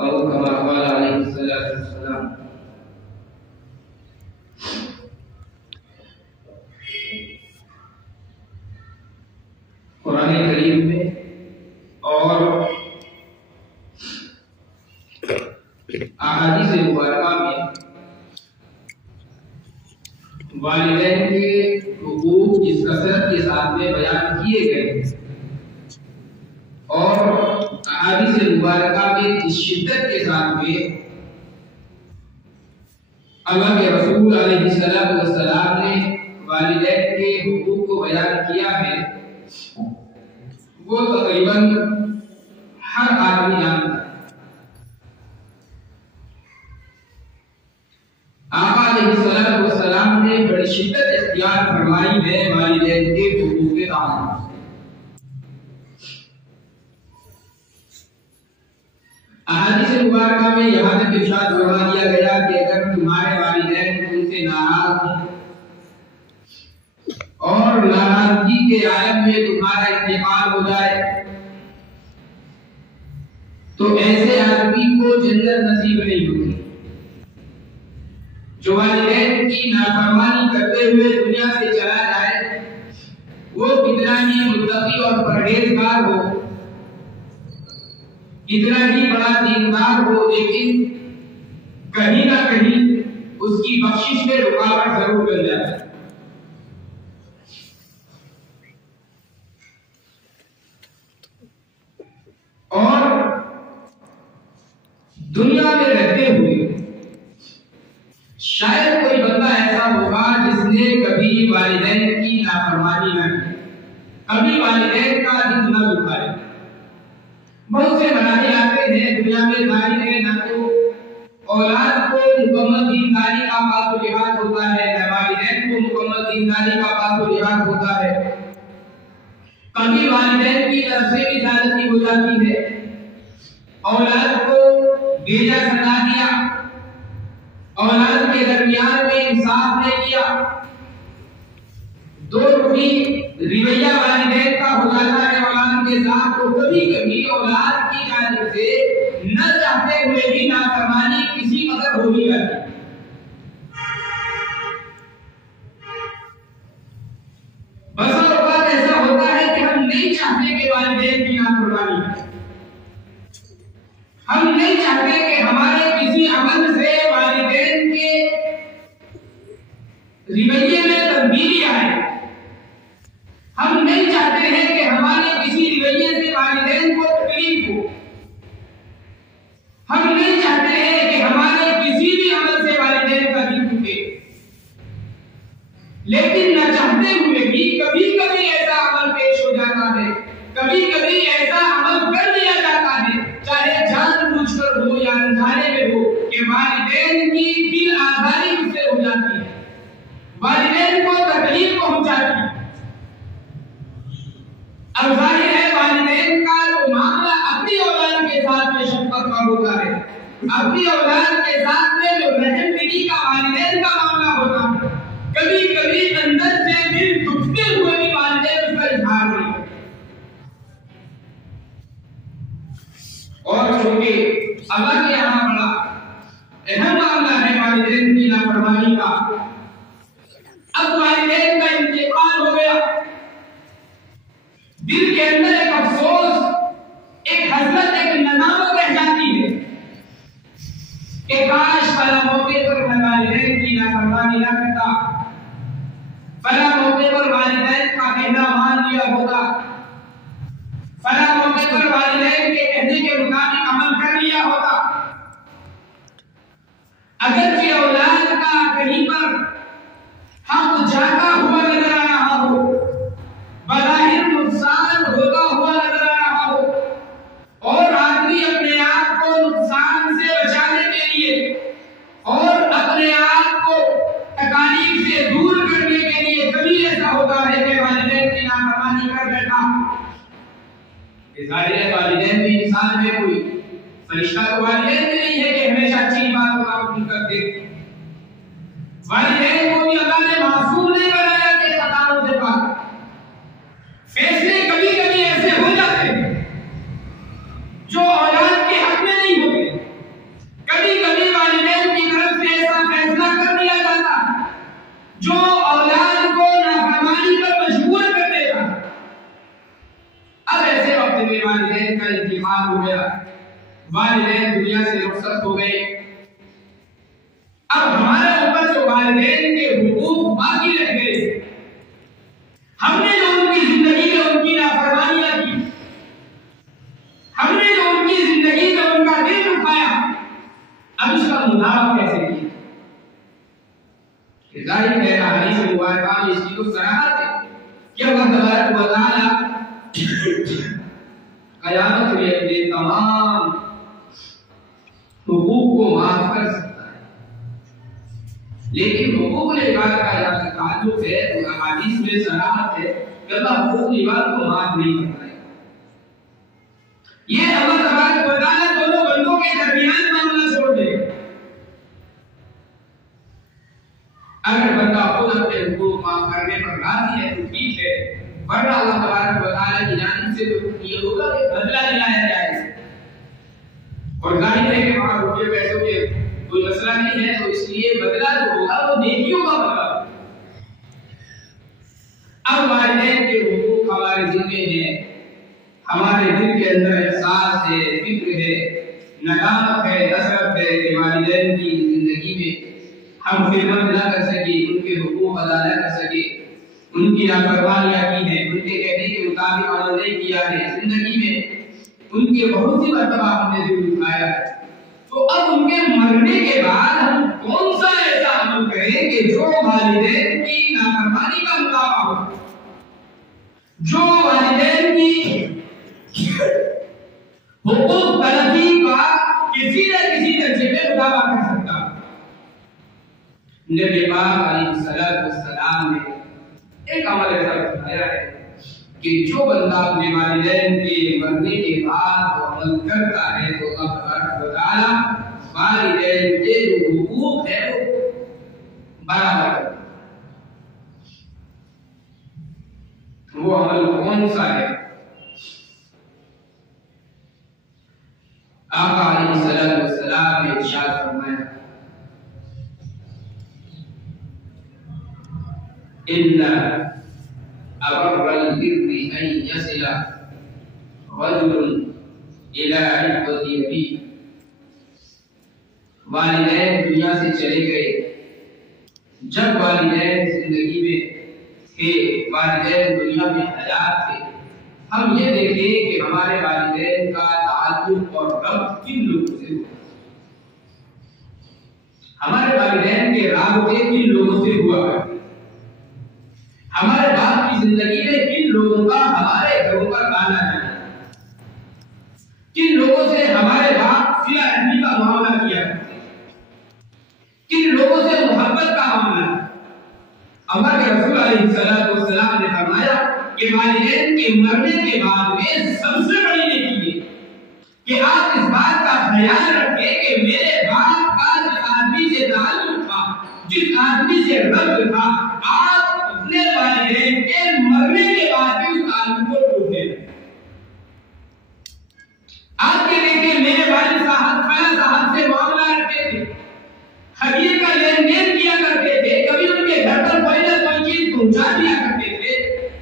और कमा क़ाल अलैहिस्सलातु वस्सलाम। कुरान करीम में और अहादीस मुबारका में वालिदैन के हुकूक जिस कसरत के साथ में बयान किए गए और अहादीस मुबारका में इस शिद्दत के साथ में अल्लाह के रसूल अलैहिस्सलातु वस्सलाम ने वालिदैन के हुकूक को बयान किया है, वो तकरीबन हर आदमी जानता है। आका अलैहिस्सलातु वस्सलाम ने बड़ी शिद्दत इख्तियार फरमाई है वालिदैन के हुकूक के ताल्लुक से। अहादीस मुबारका में यहाँ तक इरशाद फरमा दिया गया कि अगर तुम्हारे वालिदैन तुमसे नाराज हैं और नाराजगी के आलम में तुम्हारा इंतकाल हो जाए तो ऐसे आदमी को जन्नत नसीब नहीं होगी। जो वालिदैन की नाफरमानी करते हुए दुनिया से चला जाए वो कितना ही मुत्तकी और परहेजगार हो, कितना ही बड़ा दीनदार हो, लेकिन कहीं ना कहीं उसकी बख्शिश में रुकावट जरूर बन जाती है। और दुनिया में रहते हुए शायद कोई बंदा ऐसा होगा जिसने कभी वालिदैन की नाफरमानी न की, कभी वालिदैन का दिल न दुखाए। बहुत से मनाने आते हैं दुनिया में जाहिर है ना तो औलाद को मुकम्मल दीनदारी का पासो लिहाज होता है, न वालिदैन को मुकम्मल दीनदारी का पासो लिहाज होता है। कभी वालिदैन की तरफ से भी ज्यादती हो जाती है, औलाद को बेजा सजा दिया, औलाद के दरमियान में इंसाफ नहीं किया, दो रुखी रवैया वालिदैन का हो जाता है औलाद के साथ। तो कभी कभी औलाद की जानिब से न चाहते हुए भी नाफरमानी किसी कदर हो ही जाती है। बसा औकात ऐसा होता है कि हम नहीं चाहते कि वालिदैन की नाफरमानी, हम नहीं चाहते कि हमारे किसी अमल से वालिदैन के रवैये में तब्दीली आए, हम नहीं चाहते हैं कि हमारे किसी रवैये से वालिदैन को तकलीफ हो, हम नहीं चाहते हैं कि हमारे किसी भी अमल से वालिदैन का दिल टूटे। लेकिन न चाहते हुए भी कभी कभी ऐसा अमल पेश हो जाता है, कभी कभी ऐसा अमल कर दिया जाता है, चाहे जानबूझकर हो या अनजाने में हो, कि वालिदैन की दिल आजारी उससे हो जाती है, वालिदैन को तकलीफ पहुंचाती है। अब जाहिर है वालिदैन का जो मामला अपनी औलाद के साथ में शफकत का होता है, अपनी औलाद के साथ में जो रहमदिली का वालिदैन का मामला होता है, कभी कभी अंदर से दिल दुखते हुए भी वालिदैन उसका इजहार नहीं करते। और चूंकि अल्लाह के यहाँ बड़ा अहम मामला है वालिदैन की नाफरमानी का, अब वालिदैन का इंतकाल हो गया, दिल के अंदर एक अफसोस, एक हसरत, एक नदामत रह जाती है कि काश फला मौके पर मैं वालिदैन की नाफरमानी न करता, फला मौके पर वालिदैन का कहना मान लिया होता, फला मौके पर वालिदैन के कहने के मुताबिक अमल कर लिया होता। अगर कि औलाद का कहीं पर हक जाता हुआ नजर आ रहा हो, बज़ाहिर नुकसान होता हुआ नजर आ रहा हो, और आदमी अपने आप को नुकसान से बचाने के लिए और अपने आप को तकलीफ से दूर करने के लिए कभी ऐसा होता है कि वालिदैन की नाफरमानी कर बैठा। जाहिर है वालिदैन भी इंसान है, कोई फरिश्ता तो वालिदैन भी नहीं है कि हमेशा अच्छी बात को आप कर दे। वालिदैन को भी अल्लाह ने मासूम नहीं बनाया कि खताओं से पाक। फैसले कभी कभी ऐसे हो जाते हैं जो औलाद के हक में नहीं होते, वालिदैन का इंतकाल हो गया, वालिदैन दुनिया से रुखसत हो गए। अब हमारे ऊपर जो वालिदैन के हुकूक बाकी रह गए, हमने जो उनकी जिंदगी में उनकी नाफरमानियां की, हमने जो उनकी जिंदगी में उनका दिल दुखाया, अब इसका मुदावा कैसे किया? जाहिर है हदीस मुबारका में इसकी तो सराहत है कि अल्लाह तबारक व तआला क़यामत में अपने तमाम हुकूक को माफ कर सकता है, लेकिन हुकूक इबाद का यहाँ ताल्लुक है तो हदीस में सराहत है कि अल्लाह हुकूक इबाद को माफ नहीं करता है। ये अल्लाह तबारक व तआला दोनों बंदों के दरमियान मामला छोड़ दे। अगर बंदा खुद अपने हुकूक माफ करने पर राजी है तो ठीक है, वरना अल्लाह तबारक व तआला की जानिब से तो ये होगा कि बदला दिलाया जाए। और जाहिर है कि वहां रुपये पैसों के कोई मसला नहीं है, तो इसलिए बदला जो होगा वो नेकियों का होगा। अब वालिदैन के हुकूक हमारे जिम्मे हैं, हमारे दिल के अंदर एहसास है, फिक्र है, नदामत है, हसरत है कि वालिदैन की जिंदगी में हम खिदमत ना कर सके, उनके हुकूक अदा न कर सके, उनकी नाफरमानियां की है, उनके कहने के मुताबिक अमल नहीं किया है, जिंदगी में उनके बहुत सी मर्तबा हमने दिल दुखाया है। तो अब उनके मरने के बाद हम कौन सा ऐसा अमल करें कि जो वालिदैन की नाफरमानी का मुताबा हो, जो वालिदैन की हुकूक तलफी का किसी न किसी दर्जे में मुताबा कर सकता। नबी पाक अलैहिस्सलाम ने एक अमल ऐसा बताया है कि जो बंदा अपने वालिदैन के मरने के बाद वो अमल करता है तो अल्लाह तबारक व तआला वालिदैन के जो हुकूक है वो बराबर करता है। वो अमल कौन सा है? आका अलैहिस्सलाम ने इरशाद फरमाया, इन्ना अबर्रल बिर्रि अन यसिला रजुलुन इला इब्बति अबी। वालिदैन दुनिया से चले गए, जब वालिदैन जिंदगी में थे, वालिदैन दुनिया में हयात थे, हम ये देखें कि हमारे वालिदैन का ताल्लुक और रब्त किन लोगों से हुआ, हमारे वालिदैन के राबते किन लोगों से हुआ, हमारे बाप की जिंदगी में किन लोगों का हमारे घरों पर आना जाना, किन लोगों से हमारे बाप सिला रहमी का मामला किया, किन लोगों से मोहब्बत का मामला। अल्लाह के रसूल अलैहिस्सलाम ने फरमाया कि वालिदैन के मरने के बाद में सबसे बड़ी नेकी है कि आप इस बात का ख्याल रखें कि मेरे बाप का जिस आदमी से ताल्लुक था, जिस आदमी से रब्त था, आप अपने वालिदैन के मरने के बाद भी उस ताल्लुक को टूटने लगे। आपके देखिए मेरे वालिद साहब फला साहब से मामला रखते थे, हदीये का लेन देन किया करते थे, कभी उनके घर पर कोई ना कोई चीज पहुंचा दिया करते थे,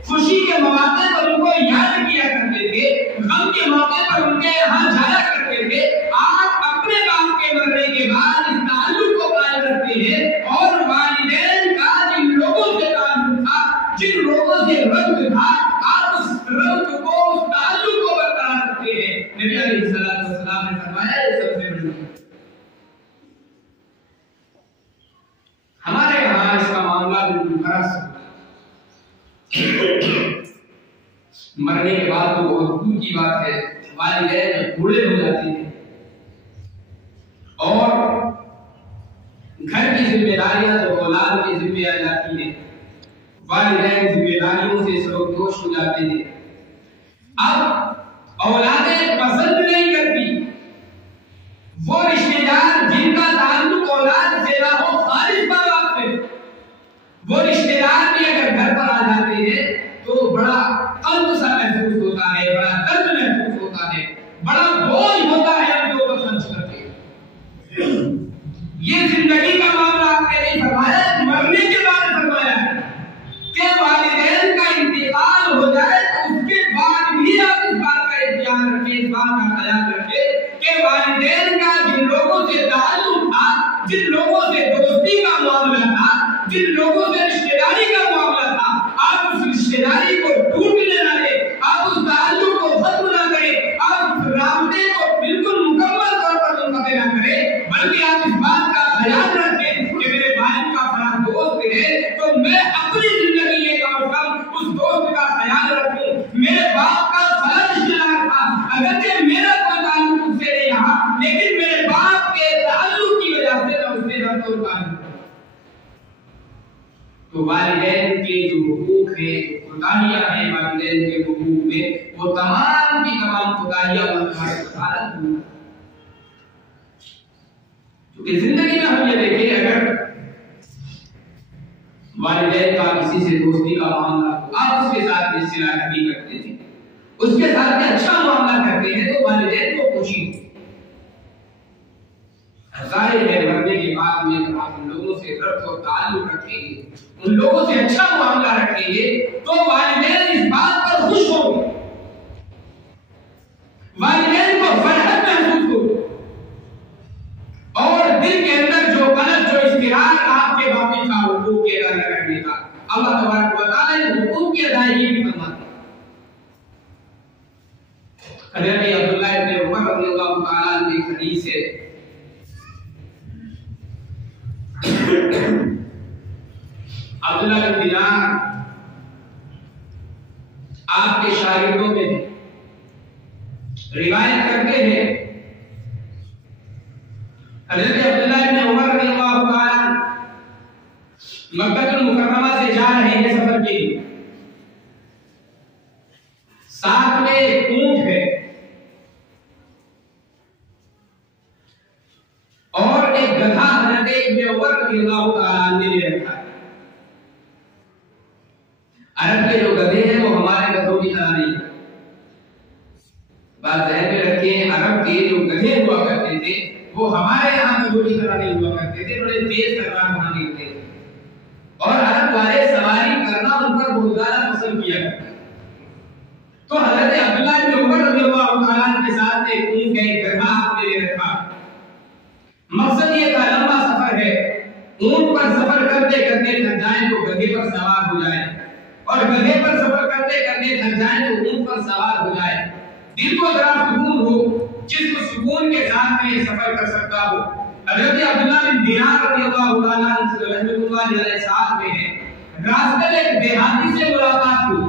खुशी के मौके पर उनको याद किया करते थे, गम के मौके पर उनके यहाँ जाया करते थे। आप अपने बाप के मरने के बाद इस ताल्लुक को कायम रखते हैं और वालिदैन का जिन लोगों से ताल्लुक था, जिन लोगों से रब्त था, आप उस रब्त को, उस ताल्लुक को बरकरार रखते हैं। नबी अलैहिस्सलाम ने फरमाया ये सबसे बड़ी बात। हमारे यहाँ इसका मामला बिल्कुल खराब, मरने के बाद तो बहुत दूर की बात है, वालिदैन बूढ़े हो जाते हैं और घर की जिम्मेदारियां तो औलाद की जिम्मे आ जाती हैं, वालिदैन जिम्मेदारियों से सबकदोश हो जाते हैं। अब औलादें पसंद नहीं करती वो रिश्तेदार जिनका ताल्लुक औलाद से ना हो, खालिस माँ बाप से, वो रिश्तेदार भी अगर घर पर आ जाते हैं तो बड़ा कल्ब सा महसूस होता है, बड़ा दर्द महसूस होता है, बड़ा बोझ होता है उनके ऊपर खर्च करके। ये जिंदगी का मामला आपने नहीं फरमाया, मरने के बाद फरमाया कि वालिदैन का इंतकाल हो जाए तो उसके बाद भी आप इस बात का ध्यान रखें इस बात का ख्याल रखें कि वालिदैन का जिन लोगों से ताल्लुक था, जिन लोगों से दोस्ती का मामला था, जिन लोगों से रिश्तेदारी का मामला था, आप उस रिश्तेदारी को टूटने ना दें, आप उस ताल्लुक को खत्म ना करें, आप उस राबते को बिल्कुल मुकम्मल तौर पर मुनक़ते ना करें, बल्कि आप इस बात का ख्याल रखें कि मेरे वालिद का फला दोस्त है तो मैं अपनी जिंदगी में कम से कम उस दोस्त का ख्याल रखूं। मेरे बाप का फला रिश्तेदार था, अगरचे मेरा कोई ताल्लुक उससे नहीं रहा, लेकिन मेरे बाप के ताल्लुक की वजह से मैं उससे रखता हूं। तो वालिदैन के जो हुकूक है, जो खुदाइयां हैं वालिदैन के हुकूक में, वो तमाम की तमाम खुदाइयां अल्लाह दूर। क्योंकि जिंदगी में हम ये देखें, अगर वालिदैन का किसी से दोस्ती का मामला हो, आप उसके साथ रिश्तेदारी करते थे, उसके साथ में अच्छा मामला करते हैं तो वालिदैन को खुशी होती है। जाहिर है मरने के बाद में आप उन लोगों से रब्त और ताल्लुक रखेंगे, उन लोगों से अच्छा मामला रखेंगे तो वालिदैन इस बात पर खुश होंगे, वालिदैन को फरहत महसूस होगी और दिल के अंदर जो गलत जो इस्तिरार आपके बाकी का हुकूक के अदा करने का अल्लाह तबारक व तआला ने हुकूक की अदायगी भी फरमाता है। हज़रत अब्दुल्लाह इब्न उमर रज़ियल्लाहु तआला अन्हु की हदीस है, अब्दुल्लाह बिन दिनार आपके शागिर्दों में रिवायत करते हैं, हज़रत अब्दुल्लाह बिन उमर रज़ियल्लाहु तआला मक्का मुकर्रमा से जा रहे हैं सफर के लिए, साथ में एक ऊंट है और एक गधा हज़रत इब्न उमर रज़ियल्लाहु तआला ने ले रखा है। अरब के जो गधे हैं वो हमारे गधों की तरह नहीं, बात ध्यान में रखें, अरब के जो गधे हुआ करते थे वो हमारे यहाँ गधों की तरह नहीं हुआ करते थे, बड़े तेज तर्रार बनाने थे और अरब वाले सवारी करना उन पर बहुत ज्यादा पसंद किया करते। तो हज़रत अब्दुल्लाह बिन उमर रज़ियल्लाहु तआला के साथ एक ऊंट है, एक गधा आपने ले रखा। मकसद ये था लंबा सफर है, ऊंट पर सफर करते करते थक जाए तो गधे पर सवार हो जाए और गधे पर सफर करते करते थक जाए तो ऊंट पर सवार हो जाए, दिल को जरा सुकून हो, जिसको सुकून के साथ में सफर कर सकता हो। हज़रत अब्दुल्लाह बिन दिनार रज़ियल्लाहु तआला रहमतुल्लाह अलैहि साथ में है, रास्ते में एक देहाती से मुलाकात हुई।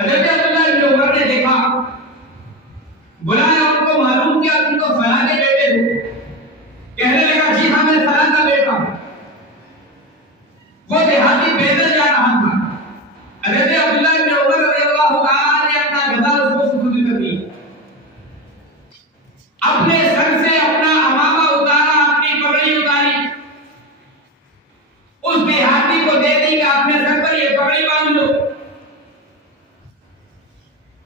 हज़रत अब्दुल्लाह बिन उमर ने देखा, बुलाया, उनको मालूम किया तुम तो फलां के बेटे हो, कहने लगा जी हाँ मैं फलां का बेटा हूं। वो देहाती पैदल जा रहा था, हज़रत अब्दुल्लाह बिन उमर रज़ियल्लाहु तआला ने अपना गधा उसको सुपुर्द कर दिया, अपने सर से अपना अमामा उतारा, अपनी पगड़ी उतारी, उस देहाती को दे दी कि अपने सर पर ये पगड़ी बांध लो,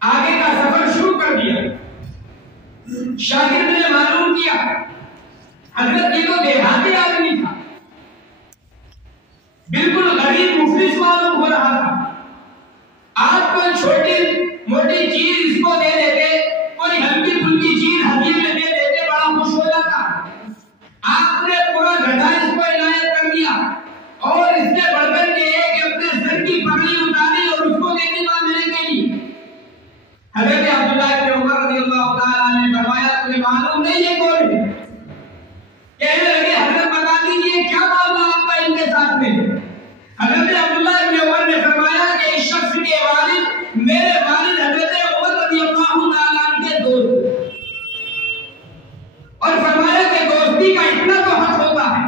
आगे का सफर शुरू कर दिया। शागिर्द ने मालूम किया हजरत ये तो देहाती आदमी था, बिल्कुल गरीब मुफलिस मालूम हो रहा था, आप कोई छोटी मोटी चीज इसको दे देते, कोई हल्की फुल्की चीज हदिये में दे देते, बड़ा खुश हो जाता। आपने पूरा गधा इसको इनायत कर दिया और इससे बढ़कर के एक अपने सर की पगड़ी उतारी और उसको दे दी बांधने के लिए। हज़रत अब्दुल्लाह बिन उमर रज़ियल्लाहु तआला ने फरमाया तुम्हें मालूम नहीं है कौन है? कहने लगे हज़रत बता दीजिए क्या मामला आपका इनके साथ में। हज़रत अब्दुल्लाह बिन उमर ने फरमाया कि इस शख्स के वालिद मेरे वालिद हज़रत उमर रज़ियल्लाहु तआला के दोस्त, और फरमाया कि दोस्ती का इतना तो हक होता है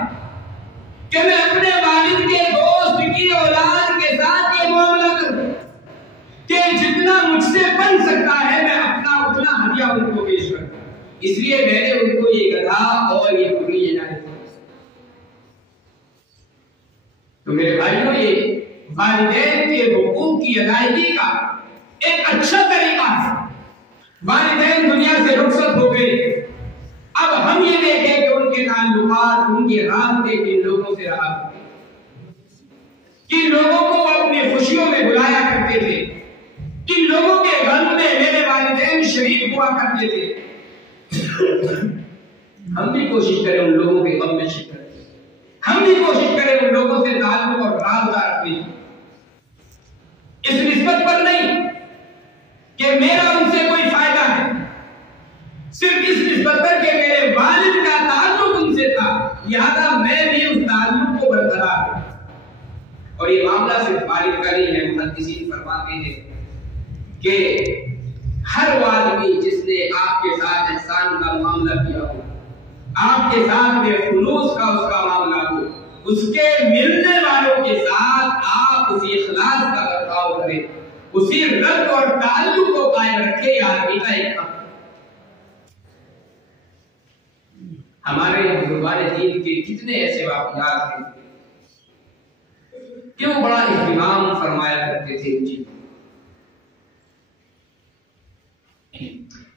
कि मैं अपने वालिद के दोस्त की औलाद के साथ ये मामला करूं कि जितना मुझसे बन सकता है मैं अपना उतना हदिया उनको पेश करूं। इसलिए मैंने उनको ये गधा और ये पगड़ी इनायत की। तो मेरे भाइयों, ये वालिदैन के हुकूक की अदायगी का एक अच्छा तरीका है। वालिदैन दुनिया से रुखसत हो गए, अब हम ये देखें कि उनके ताल्लुकात, उनके रास्ते किन लोगों से रहा, किन लोगों को वो अपनी खुशियों में बुलाया करते थे, किन लोगों के गम करते थे। हम भी कोशिश करें उन लोगों के गम में शिरकत, हम भी कोशिश करें उन लोगों से ताल्लुक और राबता रखने की, इस निस्बत पर नहीं कि मेरा उनसे कोई फायदा है, सिर्फ इस निस्बत पर कि मेरे वालिद का ताल्लुक उनसे था, लिहाजा मैं भी उस ताल्लुक को बरकरार रखूं। और ये मामला सिर्फ वालिद का नहीं है, मुहद्दिसीन फरमाते हैं कि हर वो आदमी जिसने आपके साथ एहसान का मामला किया हो, आपके साथ में खुलूस का उसका मामला हो, उसके मिलने वालों के साथ आप उसी इखलास का बर्ताव करें, उसी रब्त और ताल्लुक को कायम रखें। ये आदमी का एक काम। हमारे बुजुर्गान दीन के कितने ऐसे वाक़यात हैं कि वो बड़ा इहतिमाम फरमाया करते थे इन चीजों।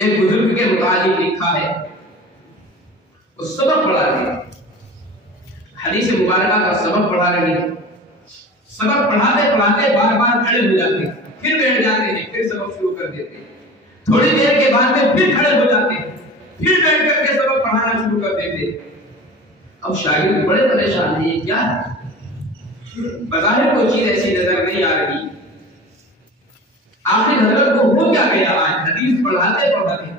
एक बुजुर्ग के मुतालिक लिखा है, वो सबक पढ़ा रहे, हदीस मुबारका का सबक पढ़ा रहे हैं, सबक पढ़ाते पढ़ाते बार बार खड़े हो जाते, फिर बैठ जाते हैं, फिर सबक शुरू कर देते हैं, थोड़ी देर के बाद में फिर खड़े हो जाते हैं, फिर बैठ करके सबक पढ़ाना शुरू कर देते। अब शागिर्द बड़े परेशान हैं, ये क्या है? बज़ाहिर कोई चीज ऐसी नजर नहीं आ रही, आखिर हजरत को हो क्या गया? आज हदीस पढ़ाते पढ़ाते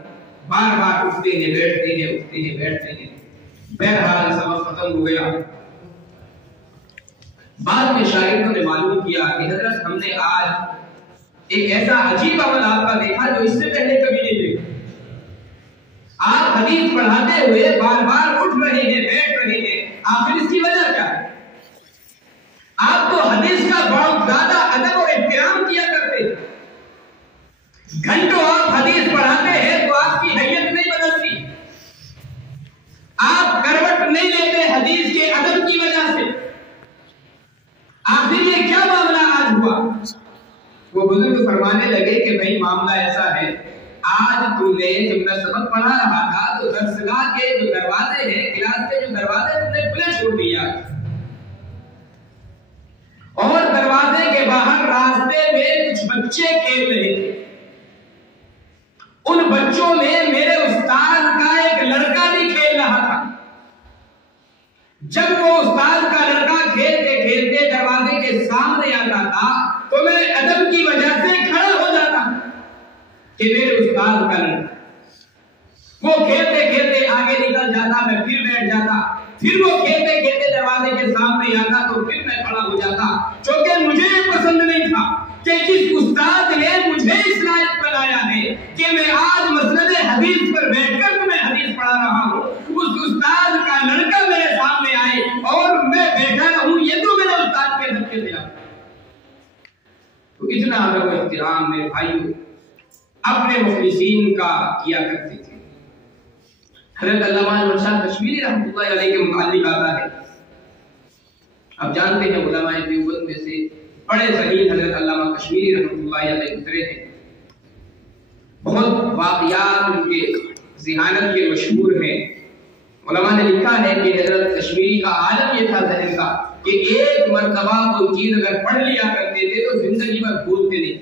बार बार उठते हैं बैठते हैं, उठते हैं बैठते हैं, बहरहाल सबक खत्म हो गया। बाद में शागिर्दों ने मालूम किया कि हजरत हमने आज एक ऐसा अजीब अमल आपका देखा जो इससे पहले कभी नहीं देखा। आप हदीस पढ़ाते हुए बार बार उठ रहे हैं, बैठ रहे हैं, आखिर इसकी वजह क्या है? आप तो हदीस का बहुत ज्यादा अदब और एहतराम किया करते थे, घंटों आप हदीस पढ़ाते हैं तो आपकी हैयत नहीं बदलती, आप करवट नहीं लेते हदीस के अदब की वजह से, आखिर ये क्या मामला आज हुआ? वो बुजुर्ग फरमाने लगे कि भाई मामला ऐसा है, आज तुमने जब मैं सबक पढ़ा रहा था तो दरसगाह के जो दरवाजे हैं, क्लास के जो दरवाजे तुमने खुले छोड़ दिया, और दरवाजे के बाहर रास्ते में कुछ बच्चे खेल रहे थे, उन बच्चों में मेरे उस्ताद का एक लड़का भी खेल रहा था। जब वो उस्ताद का लड़का खेलते खेलते दरवाजे के सामने आता था तो मैं अदब की वजह से खड़ा हो जाता कि मेरे उस्ताद का लड़का। वो खेलते खेलते आगे निकल जाता, मैं फिर बैठ जाता, फिर वो खेलते खेलते दरवाजे के सामने आता तो फिर मैं खड़ा हो जाता, क्योंकि मुझे पसंद नहीं था कि जिस उस्ताद ने मुझे इस लायक बनाया है कि मैं आज मसनद हदीस पर बैठकर तुम्हें हदीस पढ़ा रहा हूँ, उस उस्ताद का लड़का मेरे सामने आए और मैं बैठा रहूं, ये तो मेरे उस्ताद के धक्के दिया। तो इतना अदब और एहतराम मेरे भाइयों अपने मुखलिसीन का किया करते थे। हज़रत अल्लामा मुर्शद कश्मीरी रहमतुल्लाह अलैहि के मुताल्लिक आता है, अब जानते हैं उलमाए देवबंद में से बड़े जलील हज़रत अल्लामा कश्मीरी रहमतुल्लाह अलैहि गुज़रे हैं, बहुत वाक़यात उनके ज़िहानत के मशहूर हैं। उलमा ने लिखा है कि हज़रत कश्मीरी का आलम ये था जहन का कि एक मरतबा कोई चीज अगर पढ़ लिया करते थे तो जिंदगी भर भूलते नहीं,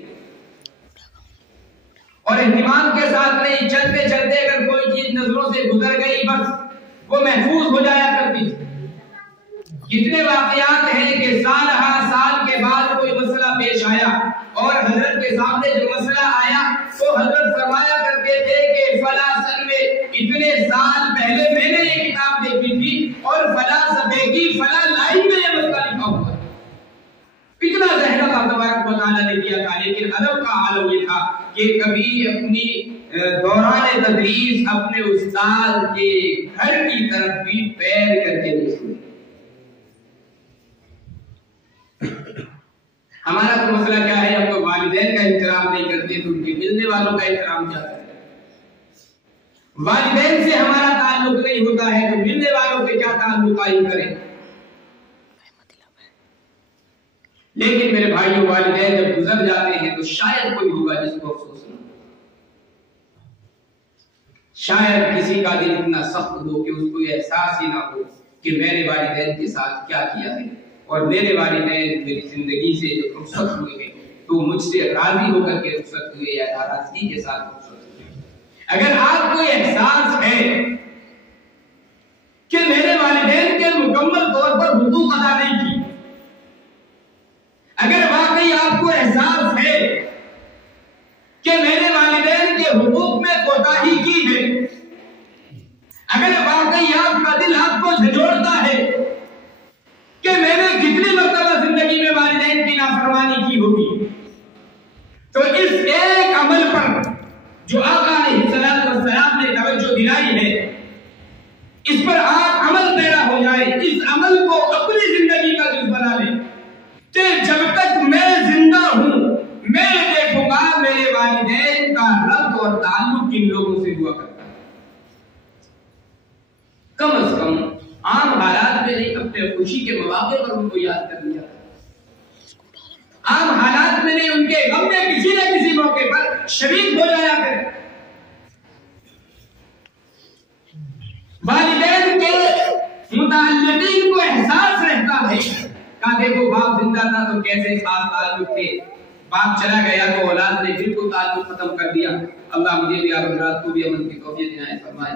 और इहतिमाम के साथ नहीं, चलते चलते अगर कोई चीज नजरों से गुजर गई बस वो महफूज हो जाया करती थी। कितने वाकयात हैं कि साल के बाद कोई मसला पेश आया और हजरत के सामने जो मसला आया तो हजरत फरमाया करते थे कि फला सन में इतने साल पहले मैंने ये किताब देखी थी और फला सफे की फला लाइन में ये मसला लिखा हुआ। इतना जहन अल्लाह तबारक व तआला ने दिया था, लेकिन अदब का आलम ये था कि कभी अपनी दौरान तदरीस अपने उस्ताद के घर की तरफ भी पैर करके नहीं सुने। हमारा तो मसला क्या है, हम तो वालिदैन का एहतराम नहीं करते तो उनके मिलने वालों का एहतराम क्या करें? वालिदैन से हमारा ताल्लुक नहीं होता है तो मिलने वालों से क्या ताल्लुक कायम करें? लेकिन मेरे भाइयों, वालिदैन जब गुजर जाते हैं तो शायद कोई होगा जिसको अफसोस ना हो, शायद किसी का दिल इतना सख्त हो कि उसको ये एहसास ही ना हो कि मैंने वालिदैन के साथ क्या किया है, और मेरे वालिदैन मेरी जिंदगी से जो रुखसत हुए हैं तो मुझसे राजी होकर के रुखसत हुए या नाराजगी के साथ रुखसत हुए। अगर आपको एहसास है कि मेरे वालिदैन के मुकम्मल तौर पर हुकूक अदा नहीं की, अगर वाकई आपको एहसास है कि मैंने वालिदैन के हुकूक में कोताही की है, अगर वाकई आपका दिल आपको झंझोड़ता है कि मैंने कितनी मर्तबा जिंदगी में वालिदैन की नाफरमानी की होगी, तो इस एक अमल पर जो आका अलैहिस्सलाम ने तवज्जो दिलाई है, इस पर आप अमल पैरा हो जाए, इस अमल को अपनी जिंदगी का जुज़ बना लें कि जब तक मैं जिंदा हूं मैं देखूंगा मेरे वालिदैन का रब्त और ताल्लुक किन लोगों से हुआ करता है। कम से कम आम हालात में नहीं, अपने खुशी के मौके पर उनको याद कर लिया, आम हालात में नहीं, उनके गम में किसी न किसी मौके पर शरीक हो जाया करें। वालिदैन के मुताल्लिकीन को एहसास रहता है कि देखो बाप जिंदा था तो कैसे खास ताल्लुक थे, बाप चला गया तो औलाद ने बिल्कुल ताल्लुक खत्म कर दिया। अल्लाह मुझे भी आप हज़रात को भी अमल की तौफीक इनायत फरमाए।